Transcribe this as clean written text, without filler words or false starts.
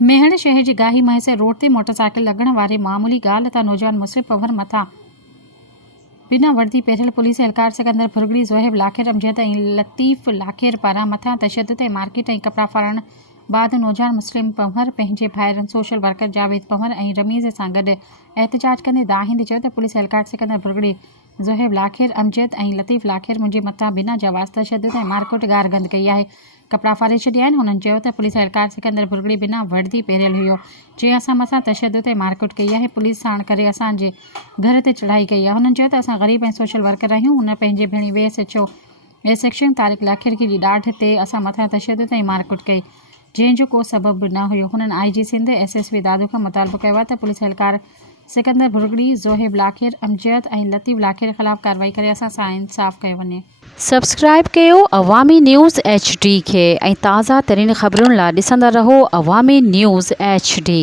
ميهڙ शहर जे गाही महेसर रोड ते मोटरसाइकिल लॻण वारे मामूली ॻाल्हि तां नौजवान मुस्लिम पवर मथां बिना वर्दी पहिरियल पुलिस एहलकार सिकंदर भुरगड़ी ज़ोहेब लाखेर अमजद ऐं लतीफ़ लाखेर पारां मथां तशद्दुद ऐं मारकेट ऐं कपिड़ा फाड़ण बाद नौजवान मुस्लिम पवर पंहिंजे भाइरनि सोशल वर्कर जावेद पवर ऐं रमीज़ सां गॾु एहतजाज कंदे दाहिंदे चयो त पुलिस एहलकार सिकंदर भुरगड़ी ज़ोहेब लाखेर अमजद ऐं लतीफ़ लाखेर मुंहिंजे मथां बिना जवाज़ तशद्दुद ऐं मारकुट गारगंद कई आहे। कपिड़ा फाड़े छॾिया आहिनि। हुननि चयो त पुलिस एहलकार सिकंदर भुरगड़ी बिना वर्दी पहिरियल हुयो जंहिं असां मथां तशद्दुद ऐं मारकुट कई आहे। पुलिस साण करे असांजे घर ते चढ़ाई कई आहे। हुननि चयो त असां ग़रीब ऐं सोशल वर्कर आहियूं। हुन पंहिंजे भेणी VSHO सेक्शन तारिक लाखेर जी ॾाढ ते असां मथां तशद्दुद ऐं मारकुट कई जंहिंजो को सबबु न हुयो। हुननि IG सिंध SSP दादू खां मुतालबो कयो आहे त पुलिस एहलकार सिकंदर भुरगड़ी ज़ोहेब लाखेर अमजद ऐं लतीफ़ लाखेर ख़िलाफ़ कार्रवाई करे असां सां इंसाफ़ कयो वञे। सब्सक्राइब कयो अवामी न्यूज़ HD खे ऐं ताज़ा तरीन ख़बरुनि लाइ ॾिसंदा रहो अवामी न्यूज़ HD।